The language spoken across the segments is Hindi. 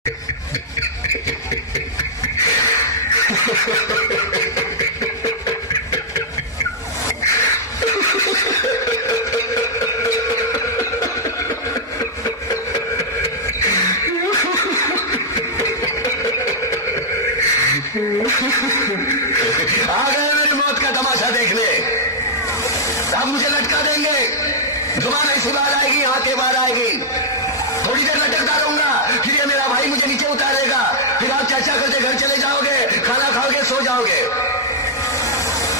गए मेरी मौत का तमाशा देखने। अब मुझे लटका देंगे, जुबान ऐसी बाहर आएगी, आंखें बाहर आएगी, थोड़ी देर लटकता रहूंगा, फिर ये मेरा भाई मुझे नीचे उतारेगा, फिर आप चर्चा करते घर चले जाओगे, खाना खाओगे, सो जाओगे।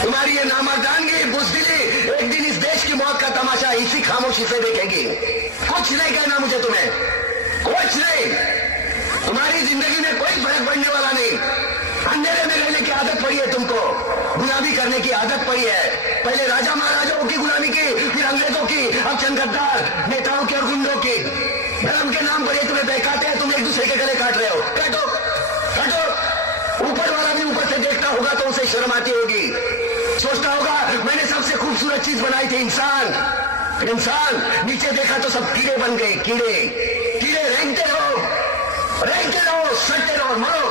तुम्हारी ये नामर्दानगी, बुज़दिली एक दिन इस देश की मौत का तमाशा इसी खामोशी से देखेगी। कुछ नहीं कहना मुझे तुम्हें, कुछ नहीं। तुम्हारी जिंदगी में कोई फर्क पड़ने वाला नहीं। अंधेरे में रहने की आदत पड़ी है तुमको, गुलामी करने की आदत पड़ी है। पहले राजा महाराजाओं की गुलामी की, फिर अंग्रेजों की, अब चंद गद्दार नेताओं की और गुंडों की। धर्म के नाम पर ये तुम्हें बहकाते हैं, तुम एक दूसरे के गले काट रहे हो। काटो काटो। ऊपर वाला भी ऊपर से देखता होगा तो उसे शर्म आती होगी, सोचता होगा मैंने सबसे खूबसूरत चीज बनाई थी, इंसान। इंसान नीचे देखा तो सब कीड़े बन गए, कीड़े कीड़े रेंगते रहो, सटते रहो, मरो,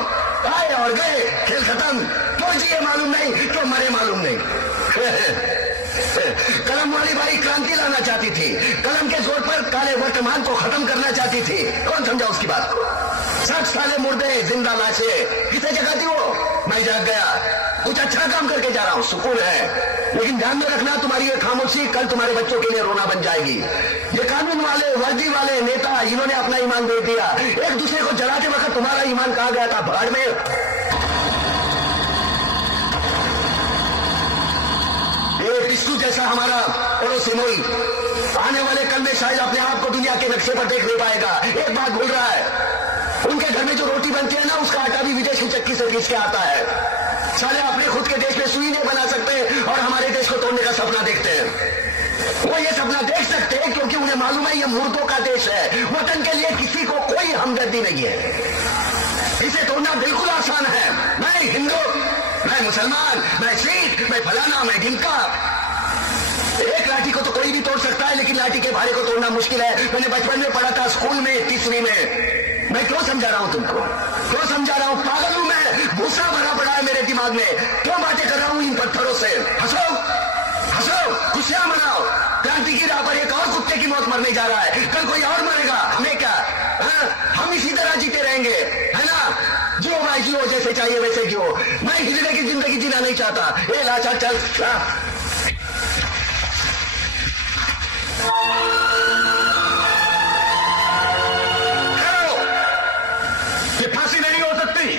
आए और गए, खेल खत्म। क्यों जिए मालूम नहीं, क्यों मरे मालूम नहीं। कलम वाली बाई क्रांति लाना चाहती थी, कलम के जोर पर काले वर्तमान को खत्म करना चाहती थी। कौन समझा उसकी बात को? 60 साले मुर्दे, जिंदा लाशे, किसे जगाती वो? मैं जाग गया, कुछ अच्छा काम करके जा रहा हूं, सुकून है। लेकिन ध्यान में रखना, तुम्हारी ये खामोशी कल तुम्हारे बच्चों के लिए रोना बन जाएगी। ये कानून वाले, वर्दी वाले नेता, इन्होंने अपना ईमान दे दिया। एक दूसरे को जलाते वक्त तुम्हारा ईमान कहाँ गया था? भाड़ में। ये पिस्टू जैसा हमारा पड़ोसी मोई आने वाले कल में शायद अपने आप को दुनिया के नक्शे पर देख नहीं पाएगा। एक बात भूल रहा है, उनके घर में जो रोटी बनती है ना, उसका आटा भी विदेशी चक्की से पीस के आता है। साले अपने खुद के देश में सुई नहीं बना सकते और हमारे देश को तोड़ने का सपना देखते हैं। वो ये सपना देख सकते हैं क्योंकि उन्हें मालूम है ये मूर्खों का देश है। वतन के लिए किसी को कोई हमदर्दी नहीं है। इसे तोड़ना बिल्कुल आसान है। मैं हिंदू, मैं मुसलमान, मैं सिख, मैं फलाना, मैं ढिमका। एक लाठी को तो कोई भी तोड़ सकता है, लेकिन लाठी के भारे को तोड़ना मुश्किल है। मैंने बचपन में पढ़ा था, स्कूल में, 3वीं में। मैं क्यों समझा रहा हूं तुमको, क्यों समझा रहा हूं? पागल हूं मैं, भूसा भरा पड़ा है मेरे दिमाग में। क्यों बातें कर रहा हूं इन पत्थरों से? हंसो हंसो, खुशियां मनाओ। क्रांति की राह पर एक और कुत्ते की मौत मरने जा रहा है, कल कोई और मरेगा, हमें क्या? हम इसी तरह जीते रहेंगे, है ना? जियो भाई जियो, जैसे चाहिए वैसे जियो। मैं हिजड़े की जिंदगी जीना नहीं चाहता। ए ला चल चल, फांसी नहीं हो सकती।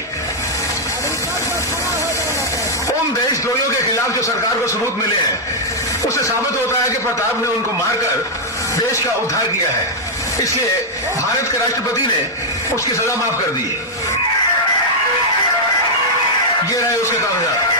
उन देशद्रोहियों के खिलाफ जो सरकार को सबूत मिले हैं, उससे साबित होता है कि प्रताप ने उनको मारकर देश का उद्धार किया है। इसलिए भारत के राष्ट्रपति ने उसकी सजा माफ कर दी है। ये रहे उसके कागजात।